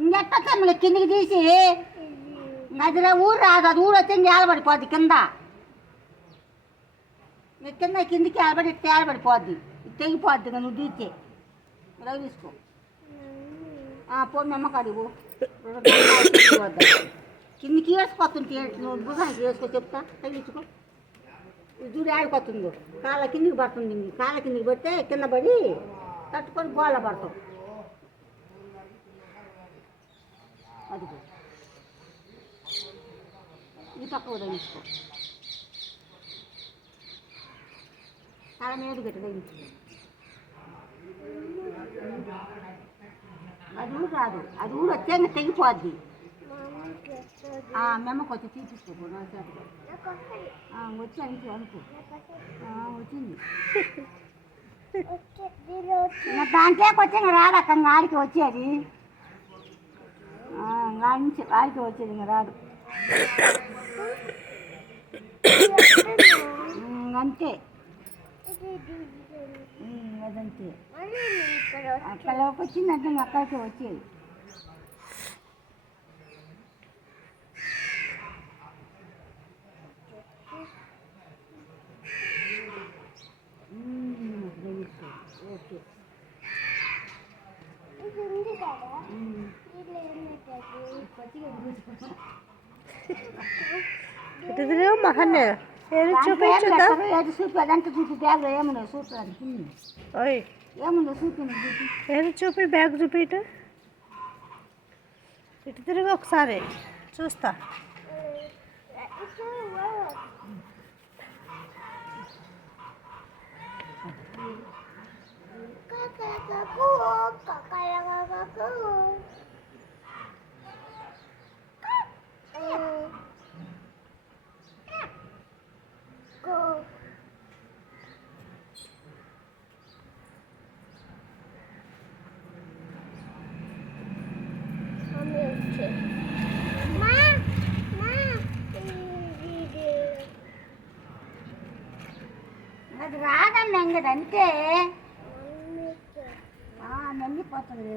ఇంకెట్టా మళ్ళీ కిందికి తీసి అది ఊరు రాదు, అది ఊరు వచ్చి ఏలబడిపోద్ది కింద. కింద కిందికి ఏలబడి ఇట్లా ఏలబడిపోద్ది, తెగిపోద్ది. నువ్వు తీస్తే ఇలా తీసుకో. పో మెమ్మకాడి కిందికి వేసుకొస్తుంది. నువ్వు భుజానికి వేసుకో, చెప్తా తగిలించుకో. చూడు ఆడిపోతుందో, కాళ్ళ కిందికి పడుతుంది. కాళ్ళ కిందికి పడితే కింద పడి తట్టుకొని గోళ్ళ పడతాం. అదిగో ఈ పక్క తగిలించుకో, తల మీద గట్టి తగిలించుకో. అది ఊరు రాదు, అది ఊరు వచ్చే తెగిపోద్ది. మెమ్మకు వచ్చి తీసుకో. వచ్చి అనుకో అనుకో వచ్చింది. దాంట్లోకి వచ్చి ఇంకా రాదక్క, ఆడికి వచ్చేది నుంచి ఆడికి వచ్చేది ఇంకా రాదు. అంతే అదంతే. అక్కడికి వచ్చిందంటే అక్కడికి వచ్చేది. ఓకే మహన్ చూపించు, అదంతా చూపి బ్యాగ్లో ఏముందో చూపడానికి. ఏముందో చూపి, ఏది చూపి, బ్యాగ్ చూపి. ఇటు తిరిగి ఒకసారి చూస్తా. అది రాదన్న ఇంకదంతే, మెంగిపోతుంది.